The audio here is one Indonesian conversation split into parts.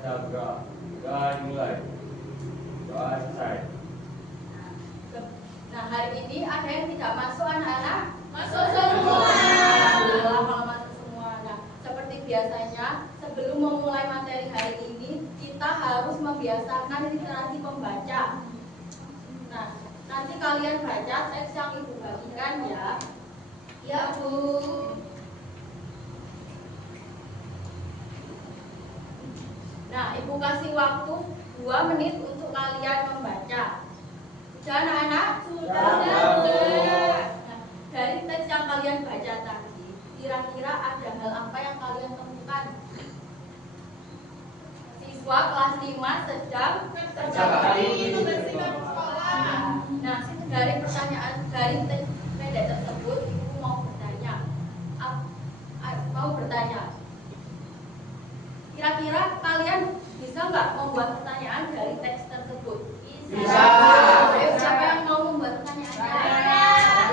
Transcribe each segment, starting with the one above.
tabra. Doa dimulai. Doa selesai. Nah, hari ini ada yang tidak masuk anak-anak? Masuk semua. Alhamdulillah kalau masuk semua. Nah, seperti biasanya sebelum memulai materi hari ini kita harus membiasakan literasi membaca. Nah, nanti kalian baca teks yang ibu bagikan ya. Ya Bu. Nah, ibu kasih waktu 2 menit untuk kalian membaca. Sudah anak-anak? Sudah. Nah, dari teks yang kalian baca tadi, kira-kira ada hal apa yang kalian temukan? Siswa kelas 5 sedang membersihkan sekolah. Nah, dari pertanyaan dari teks pendek tersebut, ibu mau bertanya. Kira-kira kalian bisa nggak membuat pertanyaan dari teks tersebut? Bisa. Ayo, siapa yang mau membuat pertanyaannya?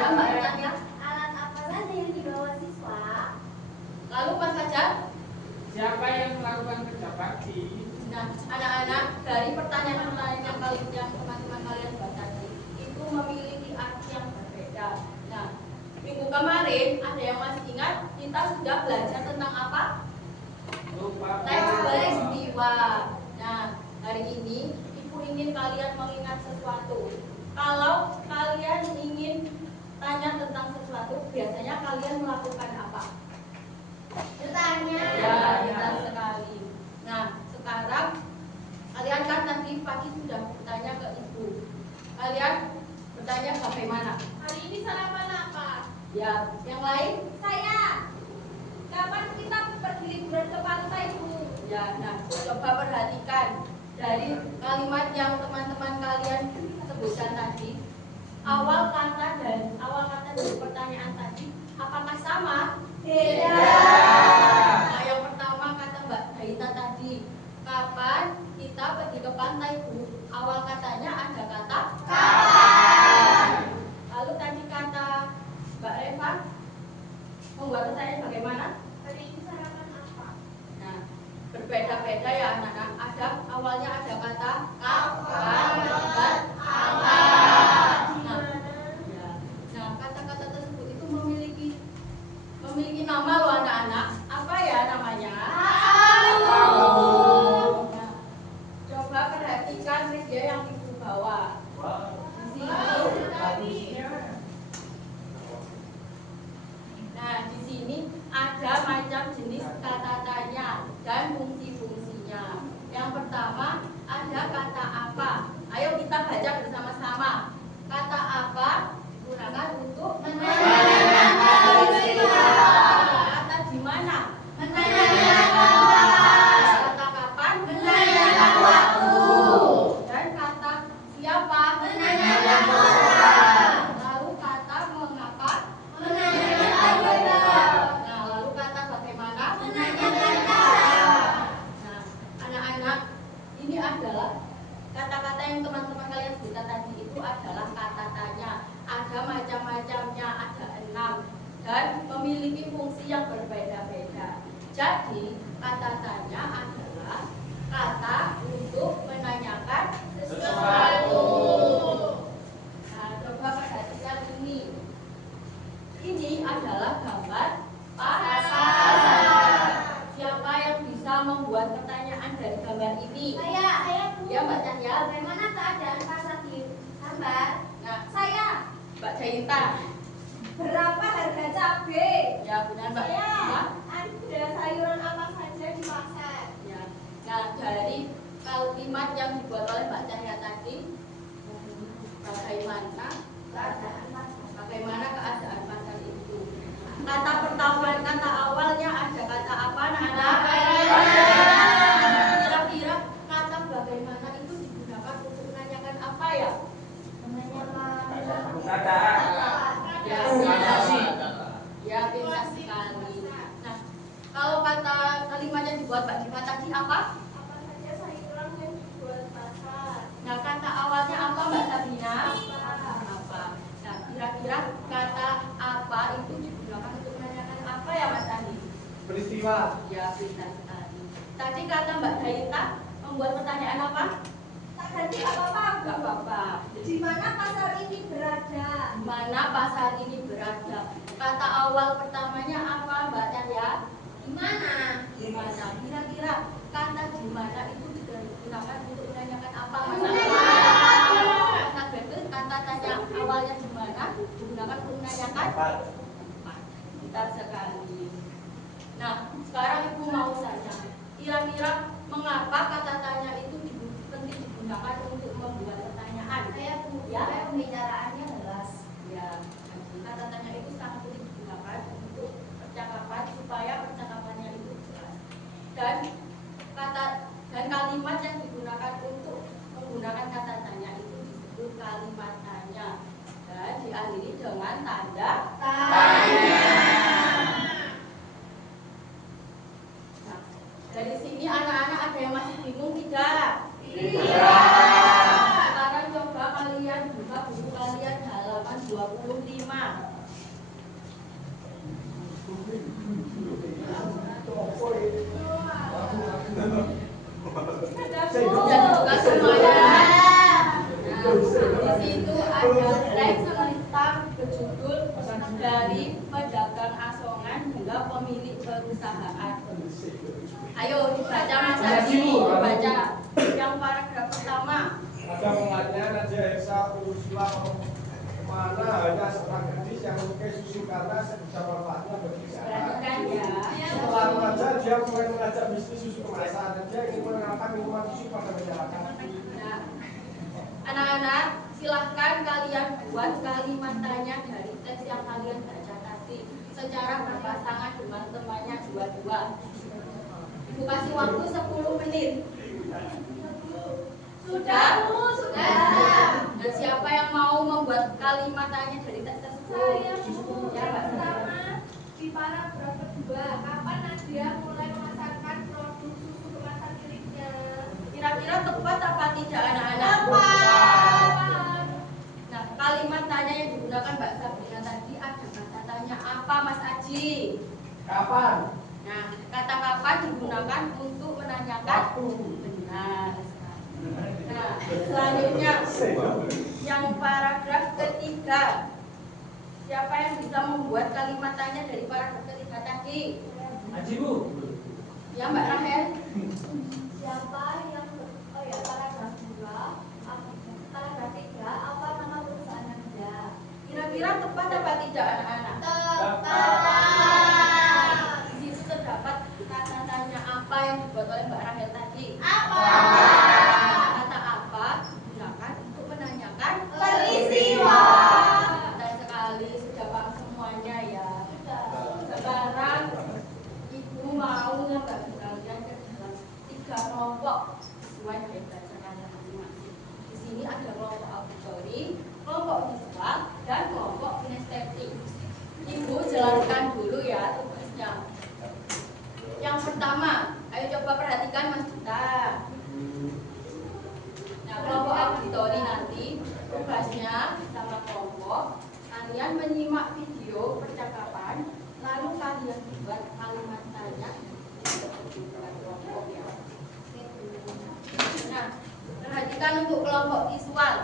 Ya, Mbak Jan ya. Alat apa saja yang dibawa siswa? Lalu Mas Fajar. Siapa yang melakukan kerja bakti? Nah, anak-anak, dari pertanyaan-pertanyaan yang teman-teman kalian buat tadi itu memiliki arti yang berbeda. Nah, minggu kemarin ada yang masih ingat kita sudah belajar tentang apa? Lupa. Teks peristiwa. Nah, hari ini ibu ingin kalian mengingat sesuatu. Kalau kalian ingin tanya tentang sesuatu, biasanya kalian melakukan apa? Bertanya. Ya, benar sekali. Nah, sekarang kalian kan tadi pagi sudah bertanya ke ibu. Kalian bertanya bagaimana? Hari ini sarapan apa? Ya, yang lain? Saya. Kapan kita pergi liburan ke pantai, Bu? Ya, nah, coba perhatikan dari kalimat yang teman-teman kalian sebutkan tadi. Awal kata dari pertanyaan tadi, apakah sama? Beda. Nah, yang pertama kata Mbak Daita tadi, kapan kita pergi ke pantai, Bu? Awal katanya ada kata Kapan? Lalu tadi kata Mbak Reva membuat pertanyaan bagaimana? Hari ini sarapan apa? Nah, berbeda-beda ya anak-anak. Ada awalnya ada kata kapan dan apa. Nah, ya. Nah, kata-kata tersebut itu memiliki nama loh anak-anak. Apa ya namanya? Nah, coba perhatikan media yang ibu bawa. Di sini. Nah, di sini ada macam jenis kata tanya dan fungsi-fungsinya. Yang pertama ada kata apa. Ayo kita baca bersama-sama. Kata apa digunakan untuk menanyakan peristiwa. Kata di mana? Menanyakan tempat. Kata kapan? Menanyakan waktu. Dan kata siapa? Menanyakan orang. Lalu kata mengapa? Menanyakan sebab. Nah, lalu kata bagaimana? Menanyakan cara. Nah, anak-anak, ini adalah kata-kata yang teman-teman kalian sebutkan tadi itu adalah kata tanya. Ada macam-macamnya, ada 6 dan memiliki fungsi yang berbeda-beda. Jadi, kata tanya adalah kata untuk menanyakan sesuatu. Nah, coba perhatikan ini. Ini adalah gambar pasar. Siapa yang bisa membuat pertanyaan dari gambar ini? Saya Bu. Ya, Mbak Cahya. Bagaimana keadaan pasar di gambar? Nah, Saya. Mbak Jainta. Berapa harga cabai? Ya, benar Mbak. Saya. Ya. Ada sayuran apa saja di pasar? Ya. Nah, dari kalimat yang dibuat oleh Mbak Cahya tadi, bagaimana keadaan pasar itu? Kata pertama, kata awalnya ada kata apa, anak-anak? Kira-kira kata bagaimana itu digunakan untuk menanyakan apa ya? Ya, ya, pintar sekali. Nah, kalau kata kalimat yang dibuat Mbak Diva tadi apa? Apa saja sayuran yang dijual pasar? Nah, kata awalnya apa Mbak Sabina? Apa? Nah, kira-kira kata apa itu digunakan untuk menanyakan apa ya Mas Andi? Peristiwa. Ya, pintar sekali. Tadi kata Mbak Daita membuat pertanyaan apa? Tak ganti nggak apa-apa. Enggak apa-apa. Di mana pasar ini berada? Di mana pasar ini berada? Kata awal pertamanya apa Mbak Cahya? Di mana? Di mana? Kira-kira kata di mana itu digunakan untuk menanyakan apa? Masa betul kata tanya awalnya di mana digunakan untuk menanyakan? Pintar sekali. Nah, sekarang Ibu mau tanya, kira-kira mengapa kata tanya itu penting digunakan untuk membuat pertanyaan? Supaya pembicaraannya jelas. Ya, kata tanya itu sangat penting digunakan untuk percakapan supaya percakapannya itu jelas. Dan kalimat yang digunakan untuk menggunakan kata tanya itu disebut kalimat tanya dan diakhiri dengan tanda tanya. Nah, dari sini anak-anak ada yang masih bingung tidak? Sekarang coba kalian buka buku kalian halaman 25. Dan juga semuanya. Nah, di situ ada teks tentang berjudul dari pedagang asongan hingga pemilik perusahaan. Ayo dibaca Mas Haji, dibaca yang paragraf pertama. Pada muatnya Raja Esa Uruslah mana hanya seorang gadis yang menyukai susu karena sebisa manfaatnya bagi Perhatikan masyarakat. ya. Setelah remaja dia mulai mengajak bisnis susu kemasan dan dia ingin mengenalkan minuman susu pada masyarakat. Nah, anak-anak silahkan kalian buat kalimat tanya dari teks yang kalian baca tadi secara berpasangan dengan temannya dua-dua. Ibu kasih waktu 10 menit. Sudah? Sudah. Dan siapa yang mau membuat kalimat tanya dari teks tersebut? Saya Bu. Ya, Yang Mbak. pertama di paragraf kedua, kapan Nadia mulai memasarkan produk susu kemasan miliknya? Kira-kira tepat apa tidak anak-anak? Tepat. Nah, kalimat tanya yang digunakan Mbak Sabrina tadi ada kata tanya apa Mas Aji? Kapan? Nah, kata kapan digunakan untuk menanyakan Waktu. benar sekali. Nah, selanjutnya yang paragraf ketiga. Siapa yang bisa membuat kalimat tanya dari paragraf ketiga tadi? Haji Bu. Ya, Mbak Rahel. Siapa yang paragraf 2, paragraf 3, apa nama perusahaan Anda? Kira-kira tepat apa tidak anak-anak? Tepat. Di situ terdapat kata tanya apa yang dibuat oleh Mbak Rahel tadi. Apa? Kata apa digunakan untuk menanyakan Peristiwa. Benar sekali, sudah paham semuanya ya. Sekarang Ibu mau membagi kalian ke dalam 3 kelompok sesuai dari bacaan masing-masing. Di sini ada kelompok auditori, kelompok visual, dan kelompok kinestetik. Ibu jelaskan dulu ya tugasnya. Yang pertama, ayo coba perhatikan Mas Dita. Nah, kelompok auditori nanti tugasnya sama kelompok kalian menyimak video percakapan, lalu kalian buat kalimat tanya seperti kelompok ya. Nah, perhatikan untuk kelompok visual.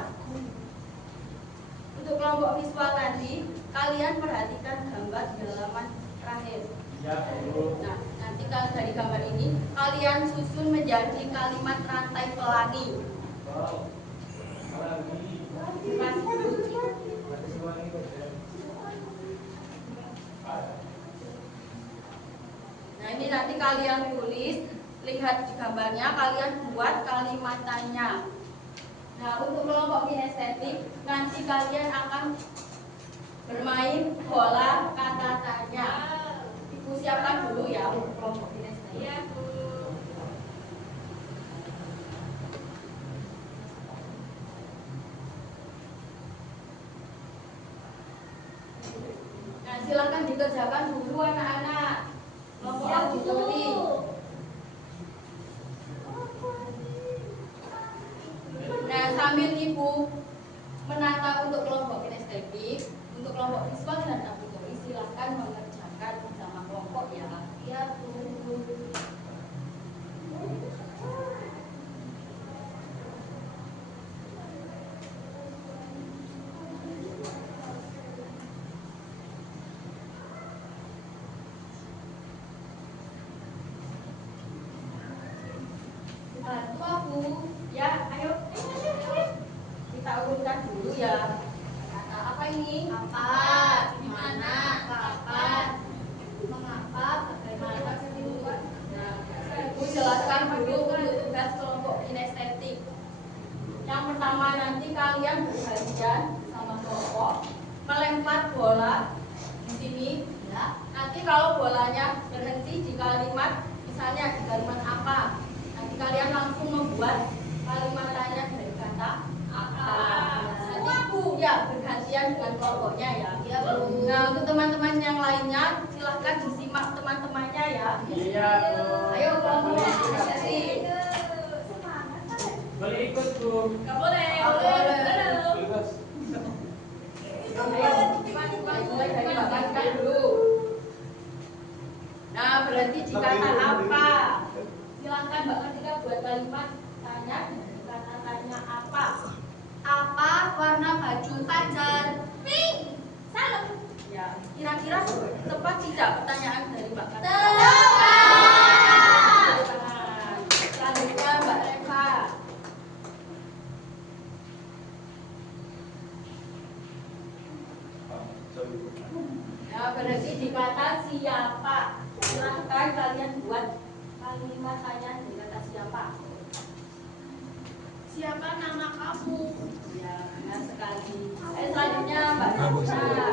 Untuk kelompok visual nanti kalian perhatikan gambar di halaman terakhir. Ya, Bu. Nah, nanti kalau dari gambar ini kalian susun menjadi kalimat rantai pelangi. Wow. Lagi. Nah, ini nanti kalian tulis, lihat di gambarnya, kalian buat kalimat tanya. Nah, untuk kelompok kinestetik, nanti kalian akan bermain bola kata tanya. Ibu siapkan dulu ya untuk kelompok kinestetik. Iya, Bu. Nah, silakan dikerjakan dulu anak-anak. Kelompok Siap, auditori. Bu. Nah, sambil Ibu menata untuk kelompok kinestetik, untuk kelompok visual dan auditori silakan mengerjakan bersama kelompok ya. Iya, Bu. Bu. Ya, ayo. Kita urutkan dulu ya. Kata apa ini? Apa, di mana, kapan, mengapa, bagaimana, keluar. Nah, Ibu jelaskan dulu untuk tugas kelompok kinestetik. Yang pertama nanti kalian bergantian sama kelompok melempar bola di sini. Ya. Nanti kalau bolanya berhenti di kalimat, misalnya di kalimat apa, nanti kalian langsung membuat kalimatnya dari kata apa. Nanti Bu ya bergantian dengan kelompoknya ya. Ya, Bu. Nah untuk teman-teman yang lainnya silahkan disimak teman-temannya ya. Iya, Bu. Ayo kelompok sesi. Boleh ikut, Bu. Nggak boleh, Ikut. Mulai dari Mbak Kanka dulu. Nah berarti di kata apa? Silahkan Mbak Kanka buat kalimat tanya dengan kata tanya apa. Apa warna baju Fajar? Pink. Salah. Ya, kira-kira tepat tidak pertanyaan dari Mbak Kanka? Tepat. Selanjutnya Mbak Reva. Ya, berarti di kata siapa. Silahkan kalian buat kalimat tanya di kata siapa. Siapa nama kamu? Ya, benar sekali. Selanjutnya Mbak Nana.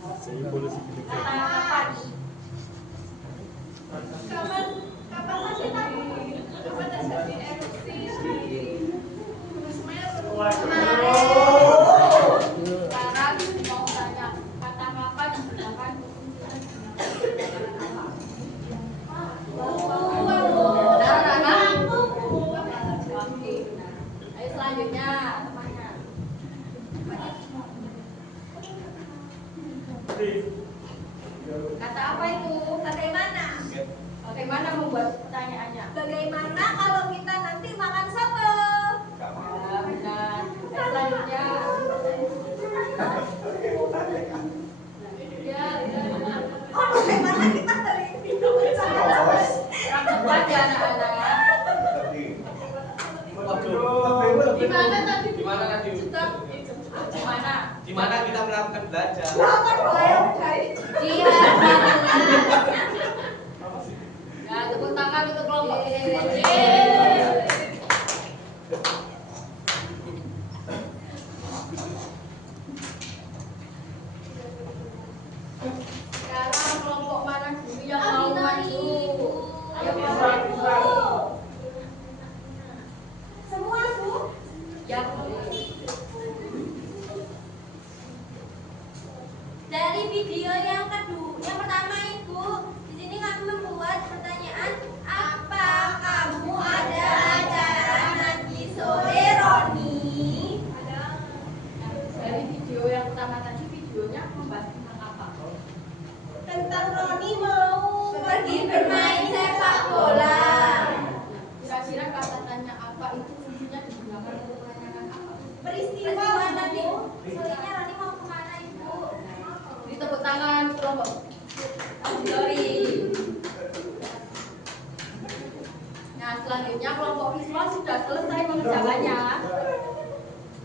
Kata kapan? Kapan masih tahu? Kapan terjadi erupsi di Semeru? Sekarang mau tanya kata kapan digunakan benar Nana? Oke, benar. Ayo selanjutnya temannya. Kata apa itu? Bagaimana? Bagaimana membuat pertanyaannya? Bagaimana kalau kita nanti makan soto? Ya, benar. Selanjutnya. Oh, bagaimana kita dari Kurang cepat ya anak-anak. Di mana tadi? Di mana tadi? Di mana? Di mana kita melakukan belajar? Iya. Ya, tepuk tangan untuk kelompok ini. Sekarang kelompok mana dulu yang mau maju? Ayo kelompok. Semua, Bu. Ya, boleh. Dari video yang kedua, yang pertama Ibu, di sini kami membuat pertanyaan, apa kamu ada acara nanti sore, Roni? Dari video yang pertama tadi, videonya membahas tentang apa? Tentang Roni mau pergi bermain sepak bola. Kira-kira kata tanya apa itu fungsinya digunakan untuk menanyakan apa? Peristiwa nanti sorenya Roni mau kemana Ibu? Ini tepuk tangan kelompok auditori. Nah selanjutnya kelompok visual sudah selesai mengerjakannya.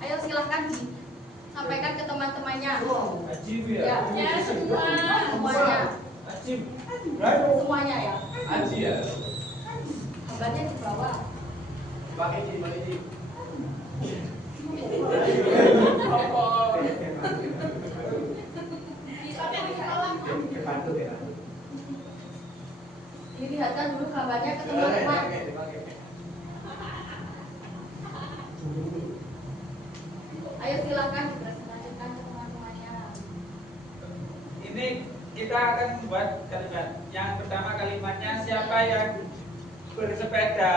Ayo silahkan disampaikan ke teman-temannya. Ajib Ya, ya. semuanya. Ajib. Semuanya ya. Ajib ya. Gambarnya di bawah. Pakai Ji, pakai Ji. Dilihatkan dulu gambarnya ke teman-teman. Ayo silahkan dipresentasikan ke teman-temannya. Ini kita akan membuat kalimat. Yang pertama kalimatnya siapa yang bersepeda?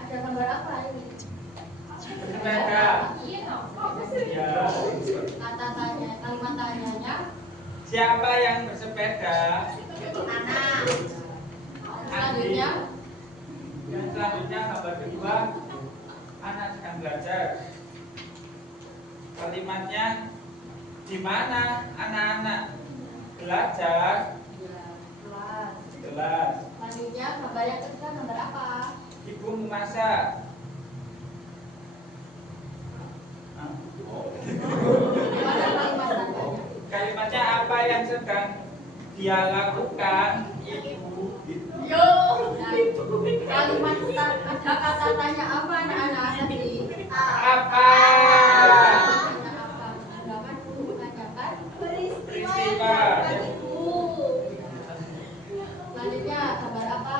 Ada gambar apa ini? Bersepeda. Ya. Kata tanya, kalimat tanyanya. Siapa yang bersepeda? Anak. Selanjutnya, Dan selanjutnya gambar kedua, anak sedang belajar. Kalimatnya Di mana anak-anak belajar? Ya, kelas. Kelas. Selanjutnya gambar yang ketiga gambar apa? Ibu memasak. Gimana kalimat tandanya? Kalimatnya apa yang sedang dia lakukan? Ibu. Yo. Kalimat ada kata tanya apa anak-anak tadi? Apa? Tanya apa? Gunakan guru menanyakan Peristiwa Peristiwa. yang ibu. Selanjutnya gambar apa?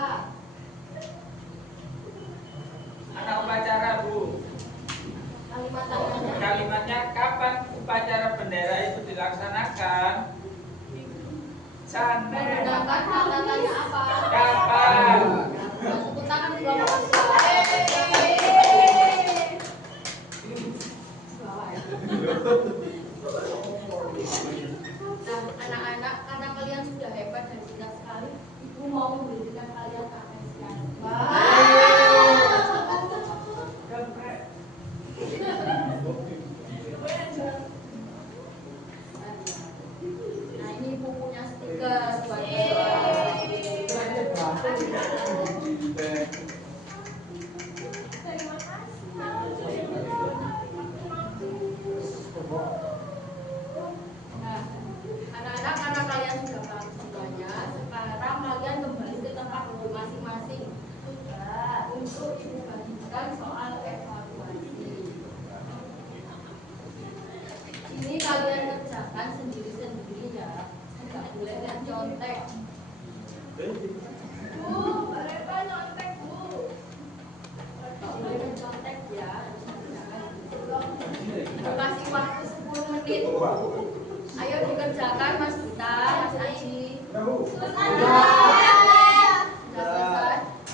Anak upacara, Bu. Kalimat tanyanya. Kalimatnya kapan upacara bendera itu dilaksanakan? Sana. Menggunakan kata tanya apa? Kapan? Tepuk tangan dua kali. Nah, anak-anak, karena kalian sudah hebat dan pintar sekali, ibu mau memberikan kalian apresiasi. Nah, ini ibu punya stiker buat Terima kasih. Nah, anak-anak, karena kalian sudah paham semuanya, sekarang kalian kembali ke tempat duduk masing-masing untuk ibu bagikan soal evaluasi. Ini kalian kerjakan sendiri-sendiri ya, nggak boleh contek. Bu, berapa nyontek, Bu? Nggak boleh contek ya, harus dikerjakan. Kasih waktu 10 menit. Ayo dikerjakan Mas Gita, Mas Aji. Sudah selesai?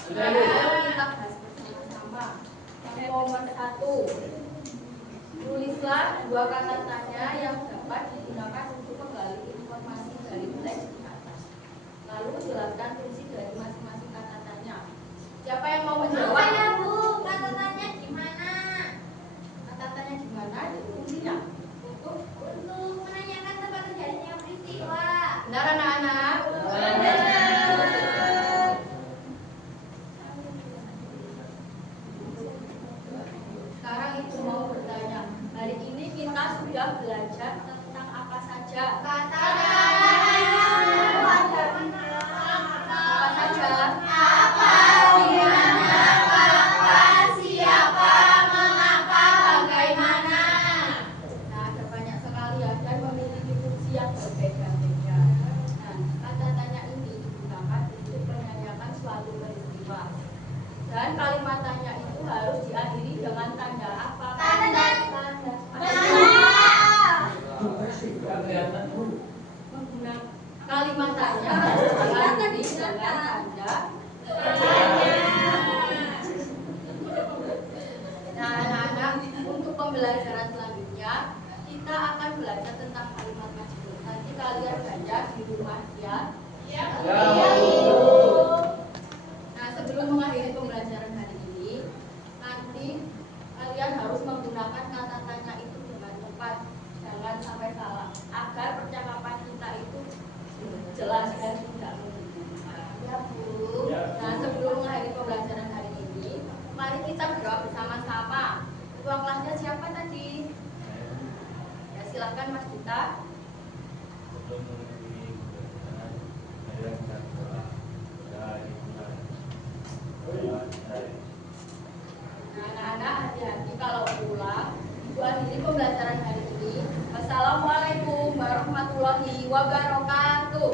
Ayo kita bahas bersama-sama. Yang nomor 1, tulislah 2 kata tanya yang dapat digunakan untuk menggali informasi dari teks di atas. Lalu jelaskan fungsi dari masing-masing kata tanya. Siapa yang mau menjawab? Saya, Bu. Kata tanya gimana? Kata tanya gimana? Fungsinya untuk Menanyakan tempat terjadinya peristiwa. benar anak-anak. Sekarang ibu mau bertanya, hari ini kita sudah belajar tentang apa saja? Kata Apa saja? apa, gimana, kapan, siapa, mengapa, bagaimana. Nah, ada banyak sekali ya dan memiliki fungsi yang berbeda-beda. Nah, kata tanya ini digunakan untuk menanyakan suatu peristiwa. Dan kalimat tanya itu harus diakhiri dengan tanda apa? Tanda. Menggunakan kalimat tanya harus diakhiri dengan tanda. Nah, anak-anak, untuk pembelajaran selanjutnya kita akan belajar tentang kalimat majhul. Nanti kalian baca di rumah ya. Nah, sebelum mengakhiri pembelajaran hari ini, nanti kalian harus menggunakan kata tanya itu dengan tepat, jangan sampai salah, agar percakapan kita itu jelas dan tidak membingungkan. Ya, Bu. Nah, sebelum mengakhiri pembelajaran hari ini, mari kita berdoa bersama-sama. Ketua kelasnya siapa tadi? Ya, silakan Mas Gita. Nah, anak-anak hati-hati kalau pulang. Ibu akhiri pembelajaran hari ini. Wassalamualaikum warahmatullahi wabarakatuh.